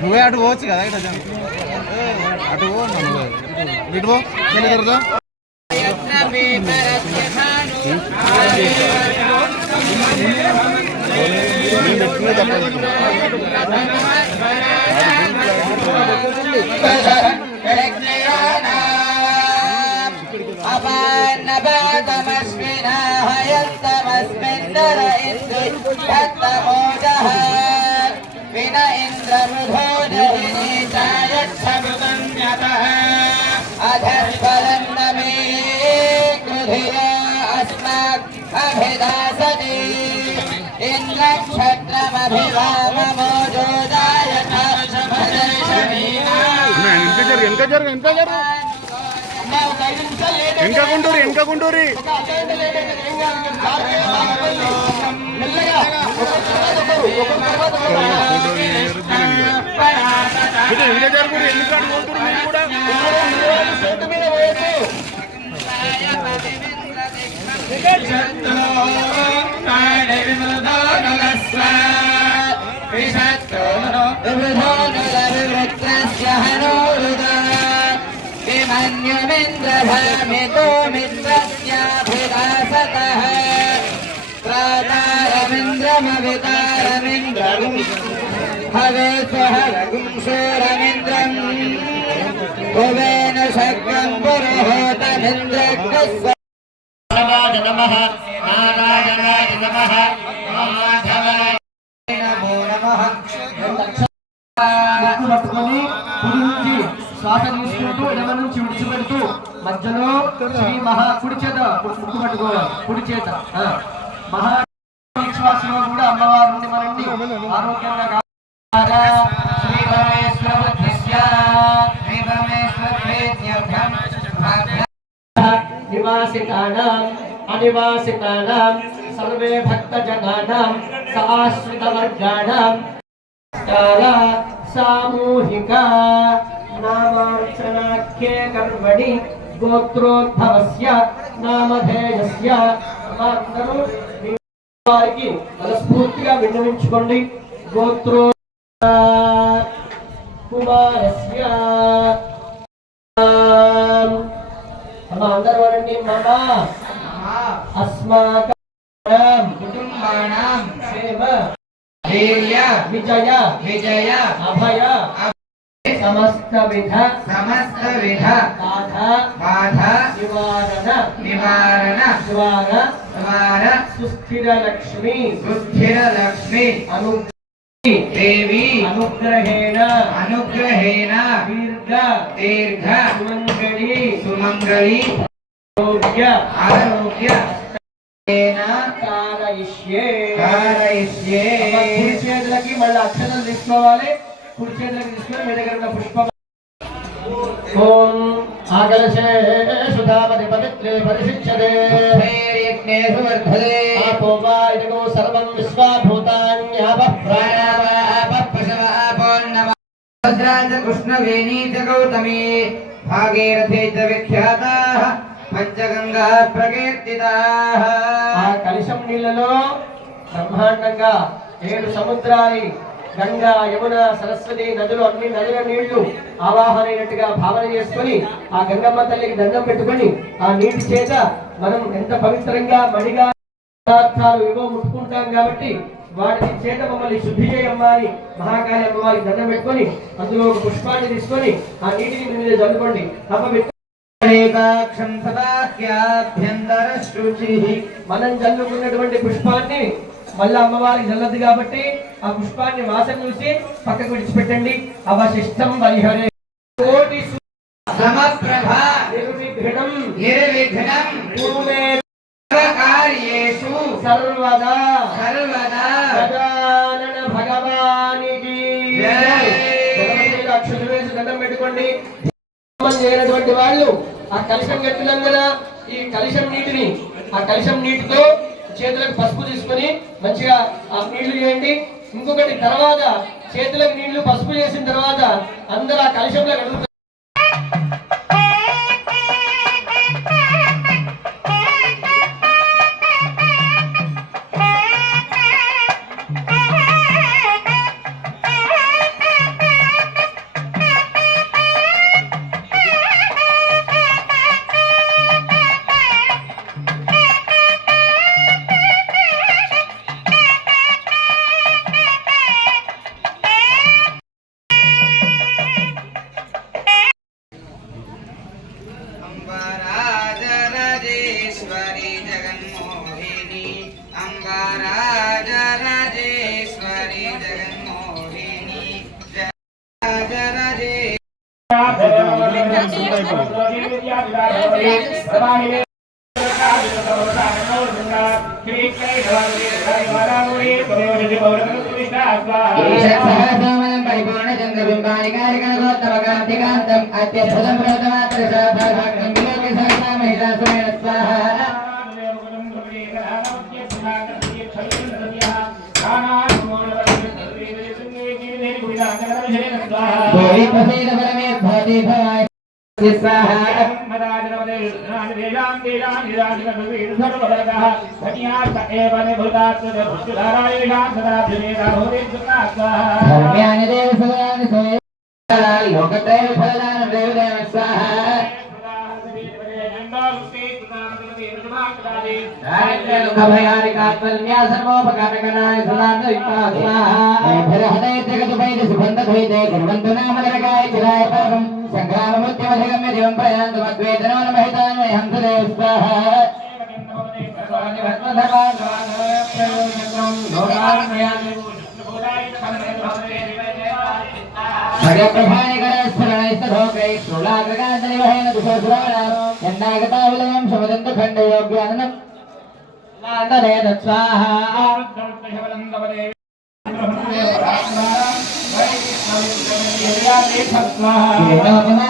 నువ్వే అటు పోవచ్చు కదా ఇటు అటు ఇటు జరుగుతా ఇంకా గుంటూరి శ్వాస తీసుకుంటూ ఎడమ నుంచి విడిచిపెడుతూ మధ్యలో శ్రీ మహా కుడి చేత ముక్కు పట్టుకోవాలి కుడి చేత మహా విశ్వాసంలో కూడా అమ్మవారు నుండి మనండి ఆరోగ్యంగా నివాసితానాం అనివాసితానాం సర్వే భక్తజనానాం సఆశ్రితవర్గాణాం సామూహిక నామార్చనాఖ్యే కర్మణి గోత్రోద్భవస్య నామధేయస్య అందరూ వారికి మనస్ఫూర్తిగా విన్నవించుకోండి. గోత్రో కుమారస్య అందరూ అనండి. మమ అస్మాకం కుటుంబానాం క్షేమ ధైర్య విజయ విజయ అభయ సమస్త విధ బాధ నివారణ ద్వారా సుస్థిర లక్ష్మి దేవి అనుగ్రహేణ దీర్ఘ సుమంగళి ఆరోగ్య కుడి చేతులకి మళ్ళీ అక్షరాలు తీసుకోవాలి. కుడి చేతులకి తీసుకొని మీ దగ్గర ఉన్న పుష్పం ఓం ఆకలశే సుధామతి పవిత్రే పరిశిచ్యతే యజ్ఞేషు వర్ధతే ఆపో వా ఇదగో సర్వం విశ్వాభూతాన్యాపః ప్రాణాపాపః పశవాపో నమః వజ్రాజ కృష్ణవేణీ చ గౌతమీ భాగీరథీ చ విఖ్యాతాః పంచగంగా ప్రకీర్తితాః. ఆ కలశం నీళ్ళలో బ్రహ్మాండంగా 7 సముద్రాలు గంగా యమున సరస్వతి నదులు అన్ని నదుల నీళ్లు ఆవాహనైనట్టుగా భావన చేసుకొని ఆ గంగమ్మ తల్లికి దండం పెట్టుకొని ఆ నీటి చేత మనం ఎంత పవిత్రంగా మడిగా పదార్థాలు ఏవో ముట్టుకుంటాం కాబట్టి వాటి చేత మమ్మల్ని శుద్ధి చేయమ్మా అని మహాకాళి అమ్మవారికి దండం పెట్టుకొని అందులో ఒక పుష్పాన్ని తీసుకొని ఆ నీటిని మీద చల్లుకోండి. మనం చల్లుకున్నటువంటి పుష్పాన్ని మళ్ళీ అమ్మవారికి చల్లదు కాబట్టి ఆ పుష్పాన్ని వాసన చూసి పక్కకు విడిచిపెట్టండి. అవశిష్టం పరిహరే కోటి సమప్రభా నిర్విఘ్నం కురుమే కార్యేషు సర్వదా గజానన భగవానికి జై. అక్షులు వేసి దండం పెట్టుకోండి. చేయనటువంటి వాళ్ళు ఆ కలశం కట్టినందున ఈ కలశం నీటిని ఆ కలశం నీటితో చేతులకు పసుపు తీసుకొని మంచిగా ఆ నీళ్లు చేయండి. ఇంకొకటి తర్వాత చేతులకు నీళ్లు పసుపు చేసిన తర్వాత అందరూ ఆ కలశంలో కడుగుతారు. अंबराजराजेश्वरी जगन्मोहिनी अंबराजराजेश्वरी जगन्मोहिनी राजराजे सहस्रमलं परिपूर्ण चन्द्रबिम्बानि कार्यगणगोत्तमकान्तिकान्तम् अत्यद्भुतं प्रथमात्रशाभागं विलोके सहस्रामहिता सुमेन स्वाहा भूरि प्रसीद परमेद्भवति भवाय स्वाहा धर्म्यानि देव सदानि सोय लोकत्रय फलदानं देव देव स्वाहा भयानिकात्मन्या सर्वोपकारकनाय सदानंद स्वाहा भरहदे जगदुपैद सुबन्धद्वैते कुर्वन्तु नामनरकाय चिराय पापं संग्राममुद्यमधिगम्य दिवं प्रयान्तु मद्वेदनो महितान्वय हंसदेव स्वाहा भगप्रभानिकरस्फुरणैस्तधोकै श्रूलाग्रगान्तनिवहेन दुःखसुराणां यन्नागता विलयं शमदन्तु खण्डयोग्याननं लान्दने तत्स्वाहा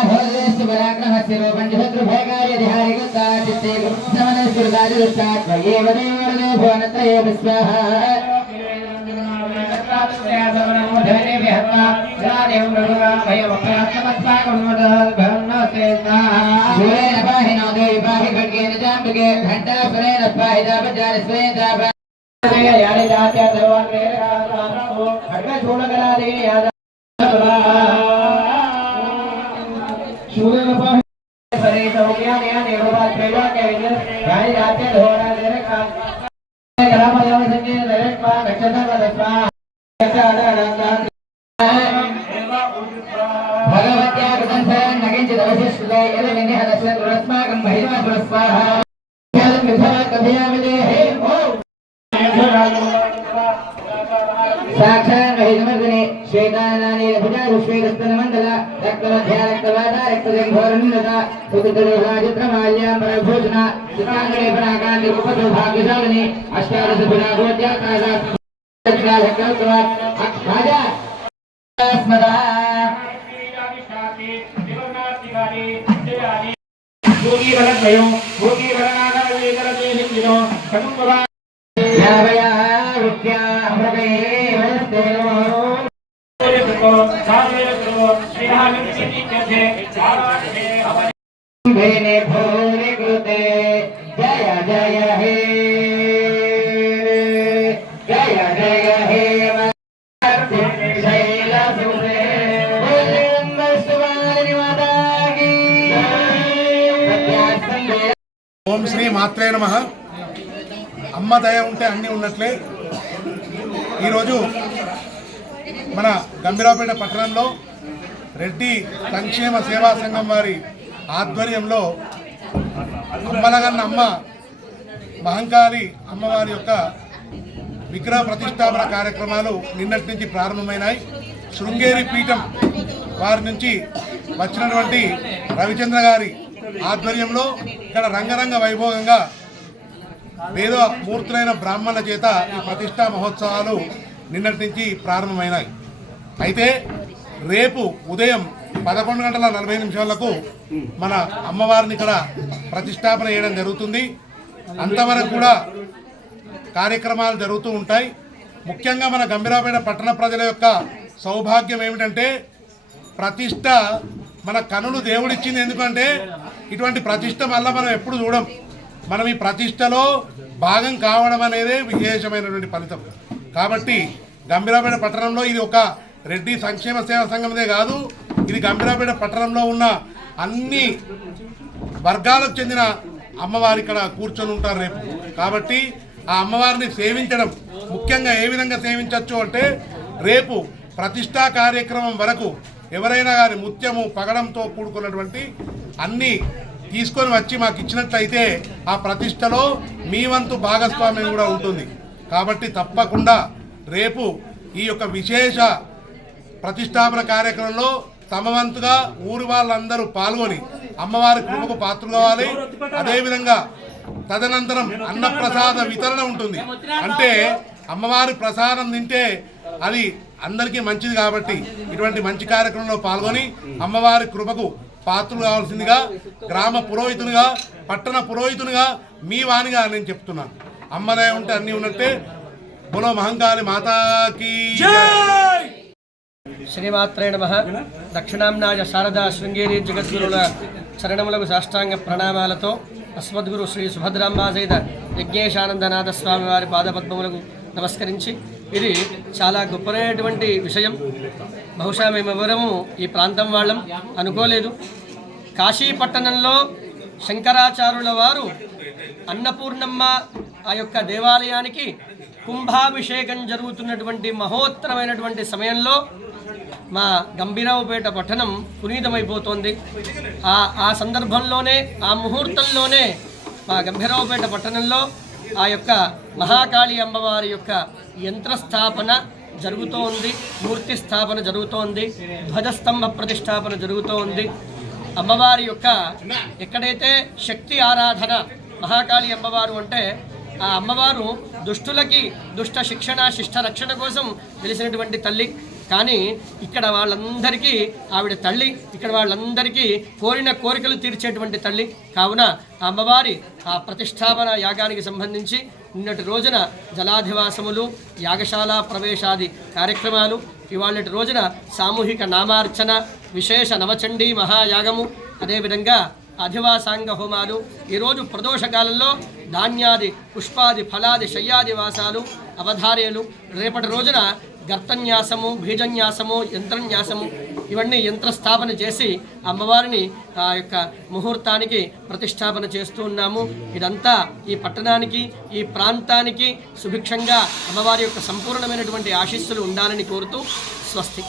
पराक्रमस्य रूपञ्चशत्रुभयकार्यधिहारिकृता चित्ते गुरुसमनस्फुरदादिदुष्टात्मयेव देवो भुवनत्रये विस्वाहा भगवत्या कृतं शरणं नकिञ्चित् अवशिष्यते यदविनिहतस्य दुरस्माकं महिमा पुरस्वाहा ख्यालं विभवात् कथयामि देहे साक्षात् महिमर्दिने श्वेताननानि भुजाः श्वेतस्तनमण्डला रक्तमध्या रक्तवादा रक्तजम्भोरन्नता सुकृतलोहाचित्रमाल्यां परभूषणा चित्राङ्गणे पराकान्ति उपसौभाग्यशालिनी अष्टादशभुजा भोज्या काशात् राजा स्मदा भोगी वरद्वयो भोगी वरनागवे करते हिंदिनो कनुपवा यावया रुक्या अमृते वस्तेनो को सावेरो श्रीहानिति कथे आराधे हवने भेने भोरे कृते जय जय हे जय जय हे ఓం శ్రీ మాత్రే నమః. అమ్మ దయ ఉంటే అన్నీ ఉన్నట్లే. ఈరోజు మన గంభీరావుపేట పట్టణంలో రెడ్డి సంక్షేమ సేవా సంఘం వారి ఆధ్వర్యంలో అమ్మలగన్న అమ్మ మహంకాళి అమ్మవారి యొక్క విగ్రహ ప్రతిష్టాపన కార్యక్రమాలు నిన్నటి నుంచి ప్రారంభమైనాయి. శృంగేరి పీఠం వారి నుంచి వచ్చినటువంటి రవిచంద్ర గారి ఆధ్వర్యంలో ఇక్కడ రంగరంగ వైభోగంగా వేద మూర్తులైన బ్రాహ్మణుల చేత ఈ ప్రతిష్టా మహోత్సవాలు నిన్నటి నుంచి ప్రారంభమైనాయి. అయితే రేపు ఉదయం 11:40 మన అమ్మవారిని ఇక్కడ ప్రతిష్టాపన చేయడం జరుగుతుంది. అంతవరకు కూడా కార్యక్రమాలు జరుగుతూ ఉంటాయి. ముఖ్యంగా మన గంభీరావుపేట పట్టణ ప్రజల యొక్క సౌభాగ్యం ఏమిటంటే ప్రతిష్ట మన కనులు దేవుడిచ్చింది. ఎందుకంటే ఇటువంటి ప్రతిష్ట వల్ల మనం ఎప్పుడు చూడం. మనం ఈ ప్రతిష్టలో భాగం కావడం అనేదే విశేషమైనటువంటి ఫలితం. కాబట్టి గంభీరావుపేట పట్టణంలో ఇది ఒక రెడ్డి సంక్షేమ సేవా సంఘందే కాదు, ఇది గంభీరావుపేట పట్టణంలో ఉన్న అన్ని వర్గాలకు చెందిన అమ్మవారు ఇక్కడ కూర్చొని ఉంటారు రేపు. కాబట్టి ఆ అమ్మవారిని సేవించడం, ముఖ్యంగా ఏ విధంగా సేవించవచ్చు అంటే రేపు ప్రతిష్టా కార్యక్రమం వరకు ఎవరైనా కానీ ముత్యము పగడంతో కూడుకున్నటువంటి అన్నీ తీసుకొని వచ్చి మాకు ఇచ్చినట్లయితే ఆ ప్రతిష్టలో మీ వంతు భాగస్వామ్యం కూడా ఉంటుంది. కాబట్టి తప్పకుండా రేపు ఈ యొక్క విశేష ప్రతిష్టాపన కార్యక్రమంలో తమ వంతుగా ఊరి వాళ్ళందరూ పాల్గొని అమ్మవారి కృపకు పాత్రలు కావాలి. అదేవిధంగా తదనంతరం అన్నప్రసాద వితరణ ఉంటుంది. అంటే అమ్మవారి ప్రసాదం తింటే అది అందరికీ మంచిది. కాబట్టి ఇటువంటి మంచి కార్యక్రమంలో పాల్గొని అమ్మవారి కృపకు పాత్రలు కావాల్సిందిగా గ్రామ పురోహితునిగా, పట్టణ పురోహితునిగా, మీ వాణిగా నేను చెప్తున్నాను. అమ్మదయ ఉంటే అన్నీ ఉన్నట్టే. బోలో మహంకాళి మాతాకి శ్రీమాత్రే నమః. దక్షిణాంనాయ శారదా శృంగేరి జగద్గురుల చరణములకు సాష్టాంగ ప్రణామాలతో అస్మద్గురు శ్రీ సుభద్రాంబా సహిత యజ్ఞేశానందనాథ స్వామి వారి పాదపద్మములకు నమస్కరించి, ఇది చాలా గొప్పనైనటువంటి విషయం. బహుశా మేమెవరము ఈ ప్రాంతం వాళ్ళం అనుకోలేదు. కాశీ పట్టణంలో శంకరాచార్యుల వారు అన్నపూర్ణమ్మ ఆ యొక్క దేవాలయానికి కుంభాభిషేకం జరుగుతున్నటువంటి మహోత్తరమైనటువంటి సమయంలో మా గంభీరావుపేట పట్టణం పునీతమైపోతోంది. ఆ సందర్భంలోనే, ఆ ముహూర్తంలోనే మా గంభీరావుపేట పట్టణంలో ఆ యొక్క మహాకాళి అమ్మవారి యొక్క యంత్రస్థాపన జరుగుతోంది, మూర్తి స్థాపన జరుగుతోంది, ధ్వజస్తంభ ప్రతిష్టాపన జరుగుతోంది. అమ్మవారి యొక్క ఎక్కడైతే శక్తి ఆరాధన, మహాకాళి అమ్మవారు అంటే ఆ అమ్మవారు దుష్టులకి దుష్ట శిక్షణ, శిష్ట రక్షణ కోసం తెలిసినటువంటి తల్లి. కానీ ఇక్కడ వాళ్ళందరికీ ఆవిడ తల్లి, ఇక్కడ వాళ్ళందరికీ కోరిన కోరికలు తీర్చేటువంటి తల్లి. కావున ఆ అమ్మవారి ఆ ప్రతిష్టాపన యాగానికి సంబంధించి నిన్నటి రోజున జలాధివాసములు, యాగశాల ప్రవేశాది కార్యక్రమాలు, ఇవాళటి రోజున సామూహిక నామార్చన, విశేష నవచండీ మహాయాగము, అదేవిధంగా అధివాసాంగ హోమాలు, ఈరోజు ప్రదోషకాలంలో ధాన్యాది పుష్పాది ఫలాది శయ్యాది వాసాలు, అవధార్యలు, రేపటి రోజున గర్తన్యాసము, బీజన్యాసము, యంత్రన్యాసము, ఇవన్నీ యంత్రస్థాపన చేసి అమ్మవారిని ఆ యొక్క ముహూర్తానికి ప్రతిష్టాపన చేస్తూ ఉన్నాము. ఇదంతా ఈ పట్టణానికి, ఈ ప్రాంతానికి సుభిక్షంగా అమ్మవారి యొక్క సంపూర్ణమైనటువంటి ఆశీస్సులు ఉండాలని కోరుతూ స్వస్తి.